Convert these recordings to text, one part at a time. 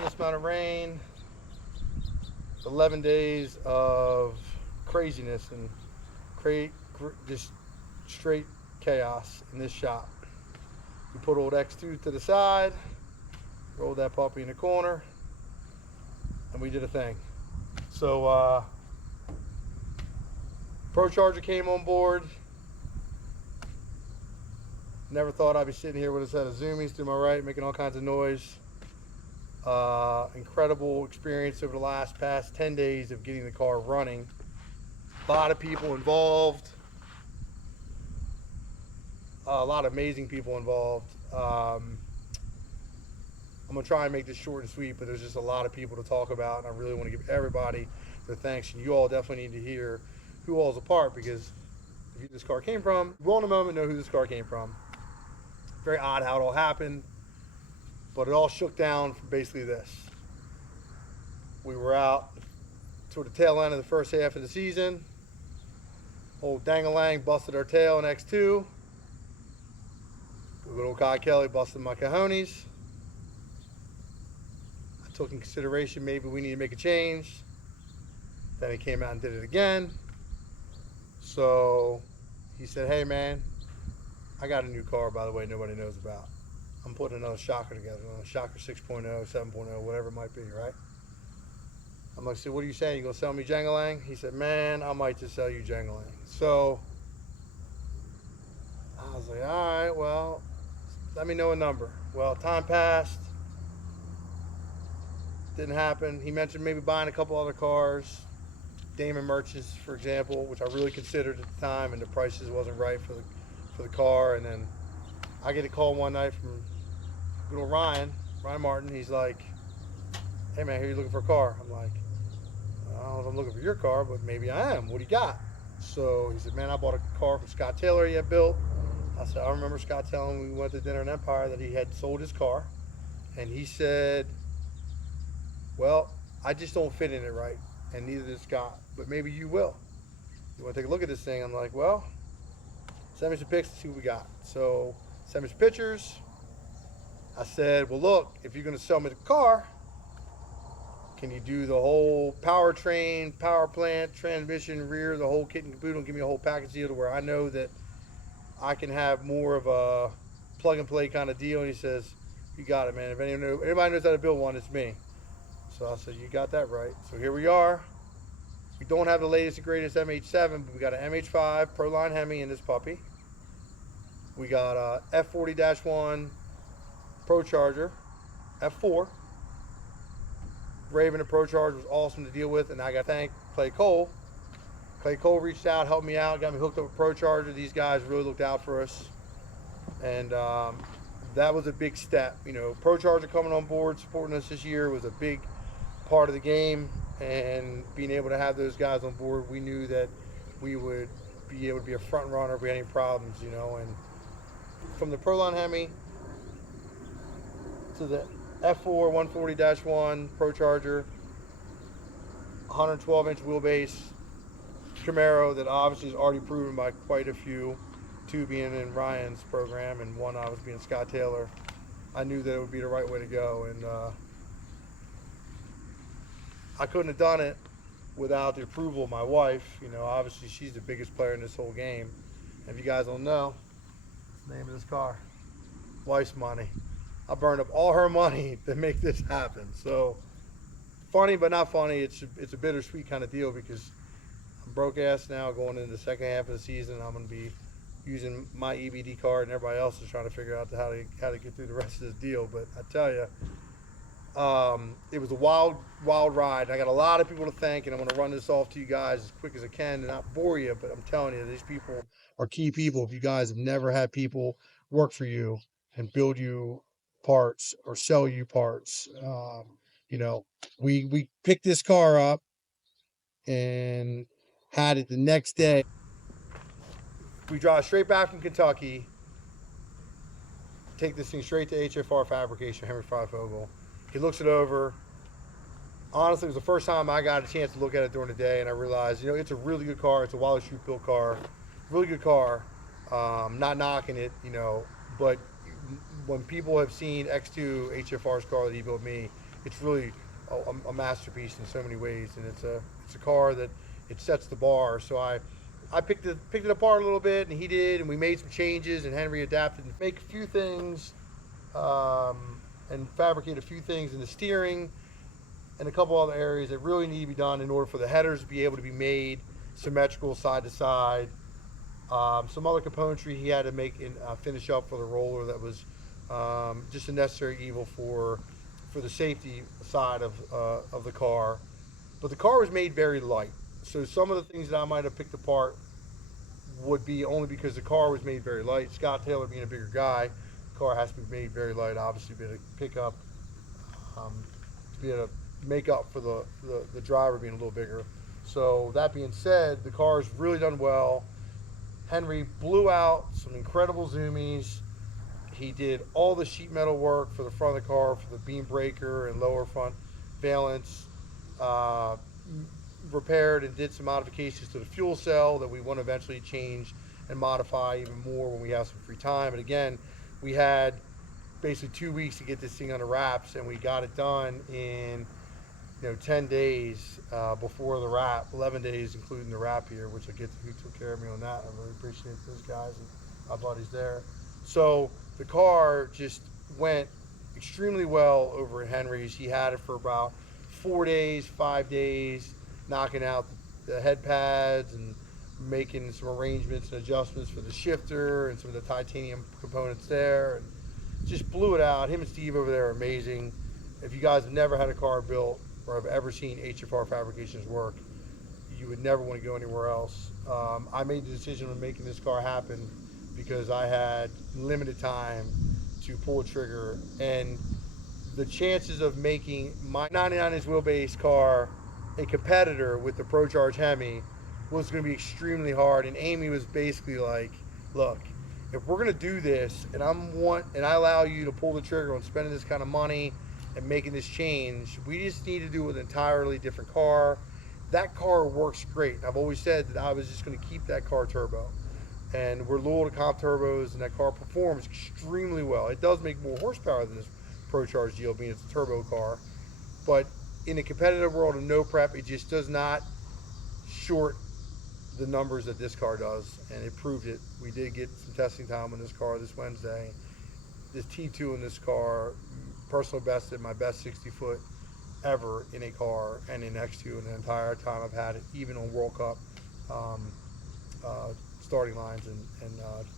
tremendous amount of rain, 11 days of craziness and just straight chaos in this shop. We put old X2 to the side, rolled that puppy in the corner, and we did a thing. So Pro Charger came on board. Never thought I'd be sitting here with a set of zoomies to my right, making all kinds of noise. Incredible experience over the past 10 days of getting the car running. A lot of people involved. A lot of amazing people involved. I'm gonna try and make this short and sweet, but there's just a lot of people to talk about, and I really want to give everybody their thanks. And you all definitely need to hear who all's a part, because if you this car came from, you will in a moment know who this car came from. Very odd how it all happened, but it all shook down from basically this. We were out toward the tail end of the first half of the season. Old Dangalang busted our tail in X2. Good old Kyle Kelly busted my cojones. I took in consideration maybe we need to make a change. Then he came out and did it again. So he said, hey man, I got a new car, by the way, nobody knows about. I'm putting another shocker together, another shocker 6.0, 7.0, whatever it might be, right? I'm like, so what are you saying? You gonna sell me Jangalang? He said, man, I might just sell you Jangalang. So I was like, all right, well, let me know a number. Well, time passed. Didn't happen. He mentioned maybe buying a couple other cars, Damon Merchants, for example, which I really considered at the time, and the prices wasn't right for the car. And then I get a call one night from good old Ryan Martin. He's like, hey man, here you looking for a car? I'm like, I don't know if I'm looking for your car, but maybe I am. What do you got? So he said, man, I bought a car from Scott Taylor he had built. I said, I remember Scott telling me we went to dinner in Empire that he had sold his car. And he said, well, I just don't fit in it right, and neither does Scott, but maybe you will. You want to take a look at this thing? I'm like, well, send me some pics to see what we got. So send me some pictures. I said, well, look, if you're going to sell me the car, can you do the whole powertrain, power plant, transmission, rear, the whole kit and caboodle, and give me a whole package deal to where I know that I can have more of a plug and play kind of deal? And he says, you got it, man. If anybody knows how to build one, it's me. So I said, you got that right. So here we are. We don't have the latest and greatest MH7, but we got an MH5 Proline Hemi in this puppy. We got a F40-1 Pro Charger, F4. Raven, the Pro Charger, was awesome to deal with, and I got to thank Clay Cole. Clay Cole reached out, helped me out, got me hooked up with Pro Charger. These guys really looked out for us, and that was a big step. You know, Pro Charger coming on board, supporting us this year was a big part of the game, and being able to have those guys on board, we knew that we would be able to be a front runner if we had any problems, you know. And from the Proline Hemi to the F4 140-1 Pro Charger, 112-inch wheelbase Camaro that obviously is already proven by quite a few, two being in Ryan's program and one obviously being Scott Taylor. I knew that it would be the right way to go, and I couldn't have done it without the approval of my wife. You know, obviously she's the biggest player in this whole game. And if you guys don't know, the name of this car, wife's money. I burned up all her money to make this happen. So funny, but not funny. It's a bittersweet kind of deal, because I'm broke ass now going into the second half of the season. I'm going to be using my EBD card, and everybody else is trying to figure out how to get through the rest of this deal. But I tell you, it was a wild ride. I got a lot of people to thank, and I'm going to run this off to you guys as quick as I can and not bore you, but I'm telling you, these people are key people. If you guys have never had people work for you and build you parts or sell you parts, you know, we picked this car up and had it the next day. We drive straight back from Kentucky, take this thing straight to HFR Fabrication, Henry Fogel. He looks it over. Honestly, it was the first time I got a chance to look at it during the day, and I realized, you know, it's a really good car. It's a Wally Shoot built car. Really good car. Not knocking it, you know, but when people have seen X2 HFR's car that he built me, it's really a masterpiece in so many ways, and it's a car that it sets the bar. So I picked it apart a little bit, and he did, and we made some changes, and Henry adapted and make a few things, and fabricate a few things in the steering and a couple other areas that really need to be done in order for the headers to be able to be made symmetrical side to side. Some other componentry he had to make and finish up for the roller that was just a necessary evil for the safety side of the car. But the car was made very light. So some of the things that I might have picked apart would be only because the car was made very light. Scott Taylor being a bigger guy, the car has to be made very light, obviously, to be able to pick up, to be able to make up for the driver being a little bigger. So that being said, the car's really done well. Henry blew out some incredible zoomies. He did all the sheet metal work for the front of the car, for the beam breaker and lower front valence. Repaired and did some modifications to the fuel cell that we want to eventually change and modify even more when we have some free time. And again, we had basically 2 weeks to get this thing under wraps, and we got it done in 10 days before the wrap, 11 days including the wrap here, which I get to who took care of me on that. I really appreciate those guys and my buddies there. So the car just went extremely well over at Henry's. He had it for about 4 days, 5 days, knocking out the head pads and making some arrangements and adjustments for the shifter and some of the titanium components there, and just blew it out. Him and Steve over there are amazing. If you guys have never had a car built or have ever seen HFR Fabrications work, you would never want to go anywhere else. I made the decision on making this car happen because I had limited time to pull a trigger, and the chances of making my 99-inch wheelbase car a competitor with the ProCharge Hemi was going to be extremely hard. And Amy was basically like, look, if we're going to do this and I allow you to pull the trigger on spending this kind of money and making this change, we just need to do an entirely different car. That car works great. I've always said that I was just going to keep that car turbo, and we're loyal to comp turbos, and that car performs extremely well. It does make more horsepower than this ProCharge deal, being it's a turbo car, but in a competitive world of no prep, it just does not short the numbers that this car does, and it proved it. We did get some testing time on this car this Wednesday. This T2 in this car, personal bested my best 60-foot ever in a car and in X2 in the entire time I've had it, even on World Cup starting lines and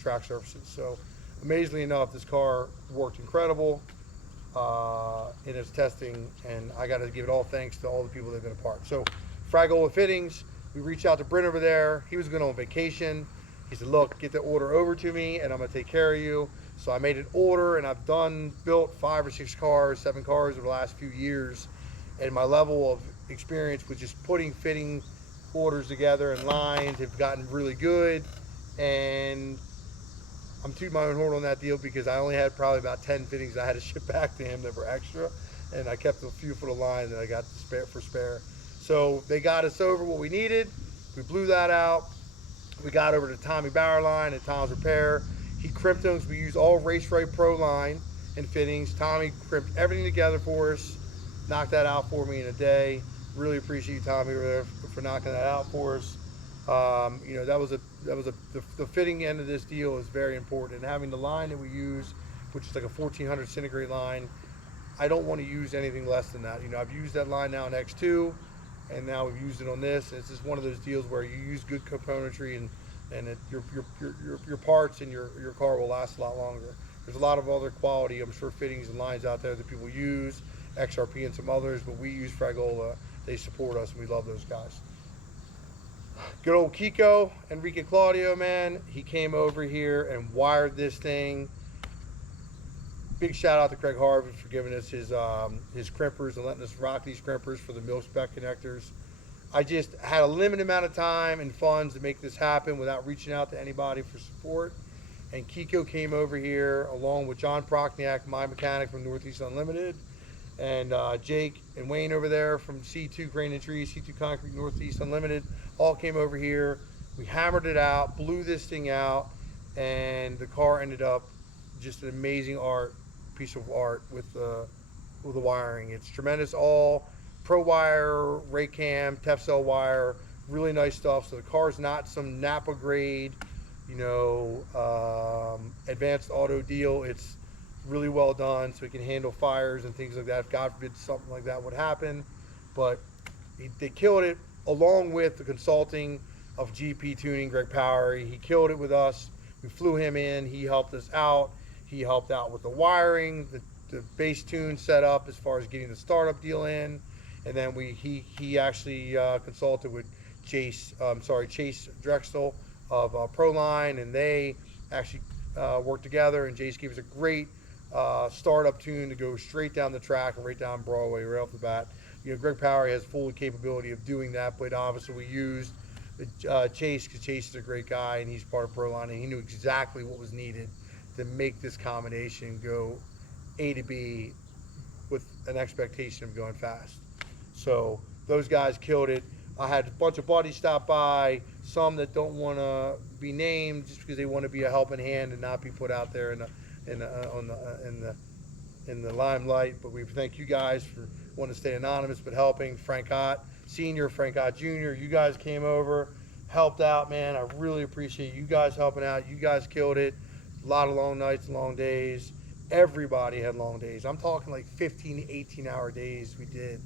track surfaces. So amazingly enough, this car worked incredible in its testing, and I got to give it all thanks to all the people that have been a part. So Fragola Fittings, we reached out to Brent over there. He was going on vacation. He said, look, get the order over to me and I'm going to take care of you. So I made an order, and I've built 5 or 6 cars, 7 cars over the last few years, and my level of experience with just putting fitting orders together and lines have gotten really good. And I'm tooting my own horn on that deal because I only had probably about 10 fittings I had to ship back to him that were extra, and I kept a few for the line that I got for spare. So they got us over what we needed. We blew that out. We got over to Tommy Bauer line at Tom's Repair. He crimped them. We used all Race Right Pro line and fittings. Tommy crimped everything together for us, knocked that out for me in a day. Really appreciate you, Tommy, over there for knocking that out for us. The fitting end of this deal is very important, and having the line that we use, which is like a 1400 centigrade line, I don't want to use anything less than that. I've used that line now in X2, and now we've used it on this. And it's just one of those deals where you use good componentry, and your parts and your car will last a lot longer. There's a lot of other quality, I'm sure, fittings and lines out there that people use, XRP and some others, but we use Fragola. They support us, and we love those guys. Good old Kiko, Enrique Claudio, man. He came over here and wired this thing. Big shout out to Craig Harvey for giving us his crimpers and letting us rock these crimpers for the mil-spec connectors. I just had a limited amount of time and funds to make this happen without reaching out to anybody for support. And Kiko came over here along with John Prochniak, my mechanic from Northeast Unlimited, and Jake and Wayne over there from C2 Crane and Trees, C2 Concrete, Northeast Unlimited, all came over here. We hammered it out, blew this thing out, and the car ended up just an amazing piece of art with with the wiring. It's tremendous, all pro wire, Raycam, Tefcell wire, really nice stuff. So the car's not some Napa grade, advanced auto deal. It's really well done, so it can handle fires and things like that. If God forbid something like that would happen, but they killed it, along with the consulting of GP Tuning, Greg Power. He killed it with us. We flew him in. He helped us out. He helped out with the wiring, the base tune setup as far as getting the startup deal in, and then he actually consulted with Chase Drexel of Proline, and they actually worked together. And Chase gave us a great startup tune to go straight down the track and right down Broadway right off the bat. Greg Power has full capability of doing that, but obviously we used Chase because Chase is a great guy and he's part of Proline, and he knew exactly what was needed to make this combination go A to B with an expectation of going fast. So those guys killed it. I had a bunch of buddies stop by, some that don't want to be named just because they want to be a helping hand and not be put out there in the limelight. But we thank you guys for wanting to stay anonymous but helping. Frank Ott Senior, Frank Ott Junior, you guys came over, helped out, man. I really appreciate you guys helping out. You guys killed it. A lot of long nights, long days. Everybody had long days. I'm talking like 15 to 18 hour days we did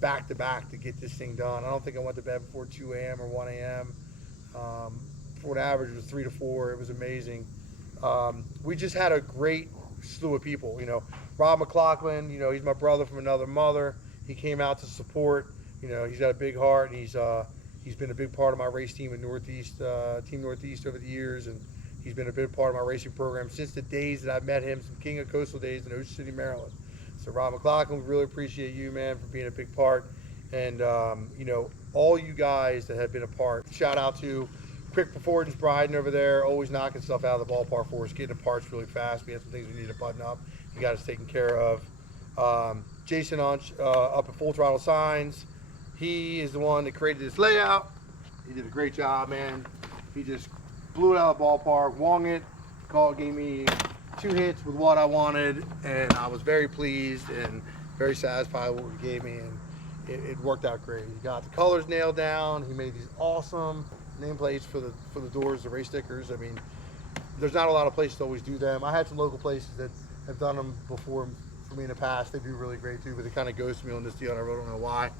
back to back to get this thing done. I don't think I went to bed before 2 a.m. or 1 a.m. For an average, it was 3 to 4. It was amazing. We just had a great slew of people. Rob McLaughlin, he's my brother from another mother. He came out to support. He's got a big heart, and he's been a big part of my race team in Northeast, Team Northeast over the years, and he's been a big part of my racing program since the days that I met him, some King of Coastal days in Ocean City, Maryland. So Rob McLaughlin, we really appreciate you, man, for being a big part. And, all you guys that have been a part. Shout out to Quick Performance Bryden over there, always knocking stuff out of the ballpark for us, getting the parts really fast. We had some things we needed to button up. He got us taken care of. Jason up at Full Throttle Signs, he is the one that created this layout. He did a great job, man. He just blew it out of the ballpark, won it, gave me 2 hits with what I wanted, and I was very pleased and very satisfied with what he gave me, and it worked out great. He got the colors nailed down. He made these awesome nameplates for the doors, the race stickers. I mean, there's not a lot of places that always do them. I had some local places that have done them before for me in the past. They do really great too, but it kind of goes to me on this deal, and I really don't know why.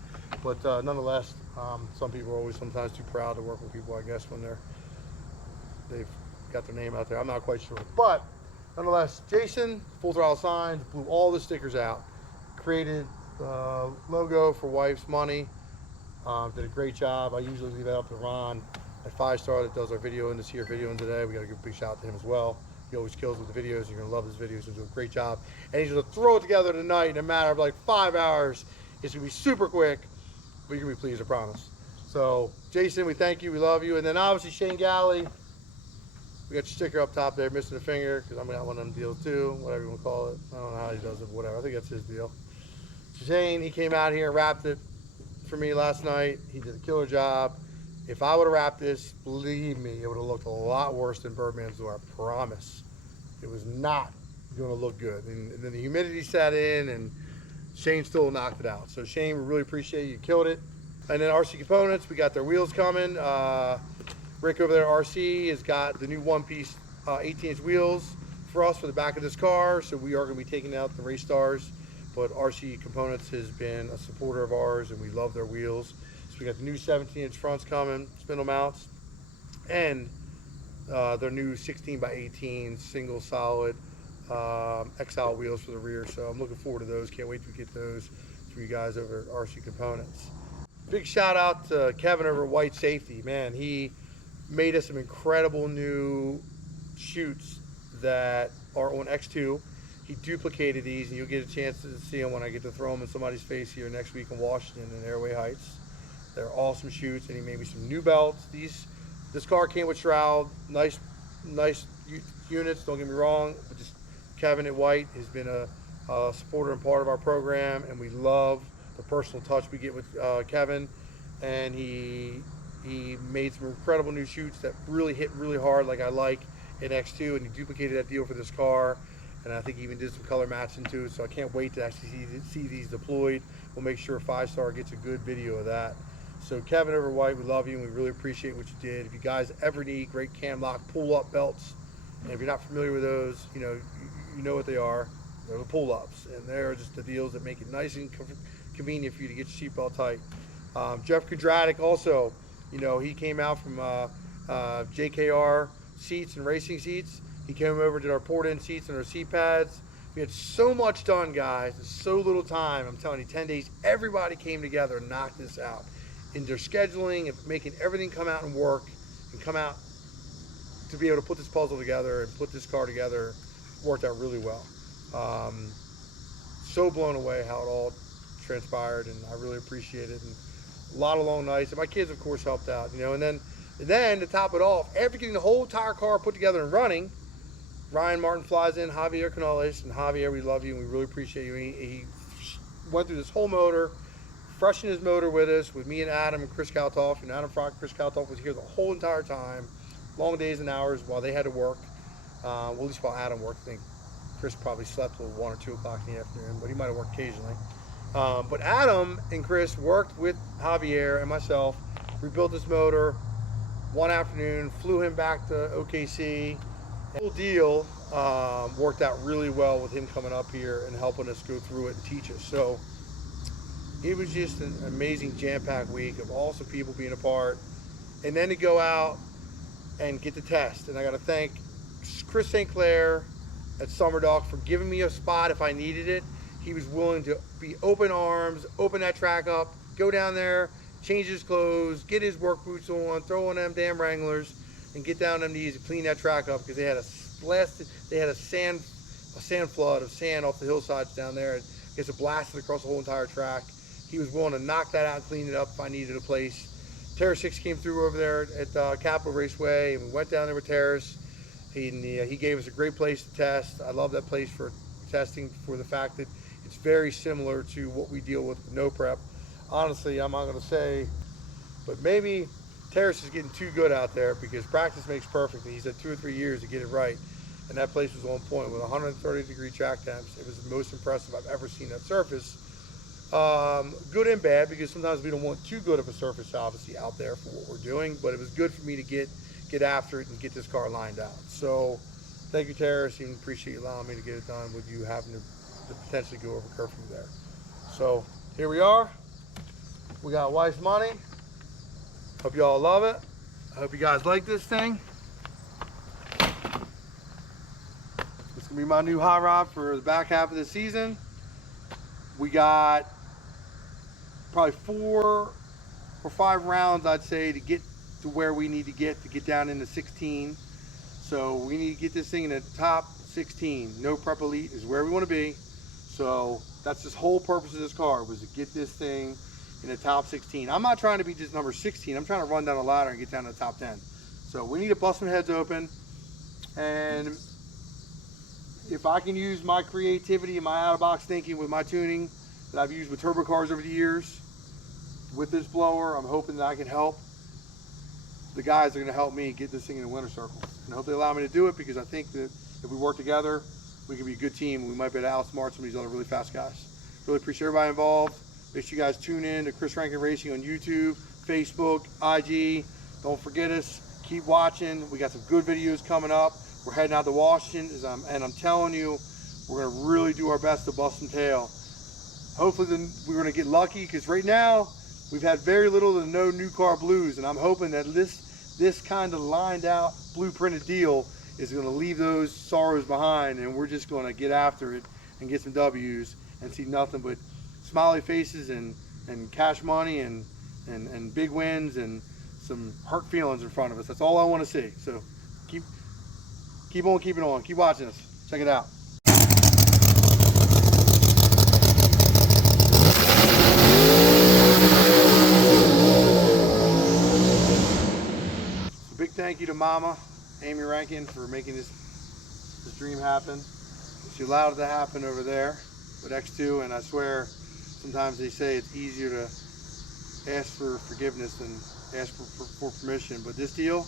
But nonetheless, some people are always sometimes too proud to work with people, I guess, when they've got their name out there. I'm not quite sure. But nonetheless, Jason, Full Throttle Signs, blew all the stickers out, created logo for Wife's Money, did a great job. I usually leave that up to Ron at 5 Star that does our video in this here video in today. We got to give a big shout out to him as well. He always kills with the videos. You're going to love his videos. He's doing a great job. And he's going to throw it together tonight in a matter of like 5 hours. It's going to be super quick, but you're going to be pleased, I promise. So, Jason, we thank you. We love you. And then obviously Shane Galley. We got your sticker up top there, missing a finger, because I'm got one of them deals too, whatever you want to call it. I don't know how he does it, but whatever. I think that's his deal. Shane, he came out here and wrapped it for me last night. He did a killer job. If I would have wrapped this, believe me, it would have looked a lot worse than Birdman's door, I promise. It was not going to look good. And then the humidity set in, and Shane still knocked it out. So Shane, we really appreciate you. You killed it. And then RC Components, we got their wheels coming. Rick over there at RC has got the new one-piece 18-inch wheels for us for the back of this car. So we are going to be taking out the Race Stars. But RC Components has been a supporter of ours, and we love their wheels. So we got the new 17-inch fronts coming, spindle mounts, and their new 16x18 single solid XL wheels for the rear. So I'm looking forward to those. Can't wait to get those for you guys over at RC Components. Big shout out to Kevin over at White Safety. Man, he made us some incredible new chutes that are on X2. He duplicated these, and you'll get a chance to see them when I get to throw them in somebody's face here next week in Washington in Airway Heights. They're awesome chutes, and he made me some new belts. This car came with shroud, nice units. Don't get me wrong, but just Kevin at White has been a supporter and part of our program, and we love the personal touch we get with Kevin. And he made some incredible new chutes that really hit really hard, like I like in X2, and he duplicated that deal for this car. and I think he even did some color matching too. So I can't wait to actually see these deployed. We'll make sure 5-Star gets a good video of that. So Kevin over White, we love you and we really appreciate what you did. If you guys ever need great cam lock pull-up belts, and if you're not familiar with those, you know what they are. They're the pull-ups, and they're just the deals that make it nice and convenient for you to get your seatbelt tight. Jeff Kudratic also, he came out from JKR seats and racing seats. He came over, did our port-in seats and our seat pads. We had so much done, guys, in so little time. I'm telling you, 10 days, everybody came together and knocked this out. In their scheduling and making everything come out and work and come out to be able to put this puzzle together and put this car together worked out really well. So blown away how it all transpired, and I really appreciate it. And a lot of long nights, and my kids, of course, helped out, and then to top it off, after getting the whole entire car put together and running, Ryan Martin flies in, Javier Canales, and Javier, we love you and we really appreciate you. He went through this whole motor, freshened his motor with us, with me and Adam and Chris Kaltoff. Adam Frock, Chris Kaltoff was here the whole entire time, long days and hours while they had to work. Well, at least while Adam worked. I think Chris probably slept till 1 or 2 o'clock in the afternoon, but he might have worked occasionally. But Adam and Chris worked with Javier and myself, rebuilt this motor one afternoon, flew him back to OKC. The whole deal worked out really well with him coming up here and helping us go through it and teach us. So it was just an amazing jam-packed week of awesome people being a part. And then to go out and get the test. And I got to thank Chris St. Clair at Summerdog for giving me a spot if I needed it. He was willing to be open arms, open that track up, go down there, change his clothes, get his work boots on, throw on them damn Wranglers, and get down on them knees and clean that track up, because they had a sand flood of sand off the hillsides down there. It gets blasted across the whole entire track. He was willing to knock that out and clean it up if I needed a place. Terrace 6 came through over there at Capitol Raceway, and we went down there with Terrace. He gave us a great place to test. I love that place for testing for the fact that it's very similar to what we deal with no prep. Honestly, I'm not going to say, but maybe Terrace is getting too good out there, because practice makes perfect. And he's had 2 or 3 years to get it right. And that place was on point with 130-degree track temps. It was the most impressive I've ever seen that surface. Good and bad, because sometimes we don't want too good of a surface, obviously, out there for what we're doing. But it was good for me to get after it and get this car lined out. So thank you, Terrace. And appreciate you allowing me to get it done with you having to potentially go over curfew there. So here we are. We got wife's money. Hope you all love it. I hope you guys like this thing. It's gonna be my new hot rod for the back half of the season. We got probably 4 or 5 rounds, I'd say, to get to where we need to get down into 16. So we need to get this thing in the top 16. No prep elite is where we want to be. So that's this whole purpose of this car, was to get this thing in the top 16. I'm not trying to be just number 16. I'm trying to run down the ladder and get down to the top 10. So we need to bust some heads open. And if I can use my creativity and my out-of-box thinking with my tuning that I've used with turbo cars over the years, with this blower, I'm hoping that I can help the guys that are going to help me get this thing in the winner's circle. And I hope they allow me to do it, because I think that if we work together, we can be a good team, and we might be able to outsmart some of these other really fast guys. Really appreciate everybody involved. Make sure you guys tune in to Chris Rankin Racing on YouTube, Facebook, IG. Don't forget us. Keep watching. We got some good videos coming up. We're heading out to Washington, and I'm telling you, we're going to really do our best to bust some tail. Hopefully we're going to get lucky, because right now we've had very little to no new car blues, and I'm hoping that this kind of lined out, blueprinted deal is going to leave those sorrows behind, and we're just going to get after it and get some W's and see nothing but smiley faces and cash money and big wins and some hurt feelings in front of us. That's all I want to see. So keep on keeping on. Keep watching us. Check it out. So big thank you to Mama, Amy Rankin, for making this dream happen. She allowed it to happen over there with X2, and I swear sometimes they say it's easier to ask for forgiveness than ask for permission, but this deal,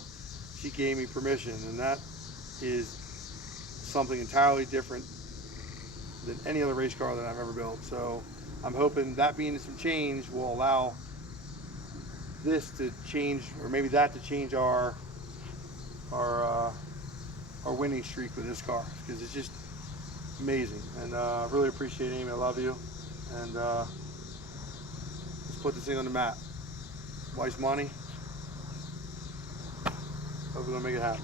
she gave me permission, and that is something entirely different than any other race car that I've ever built. So I'm hoping that being some change will allow this to change, or maybe that to change our winning streak with this car, because it's just amazing. And I really appreciate it, Amy. I love you. And let's put this thing on the map. Wife's money. Hope we're gonna make it happen.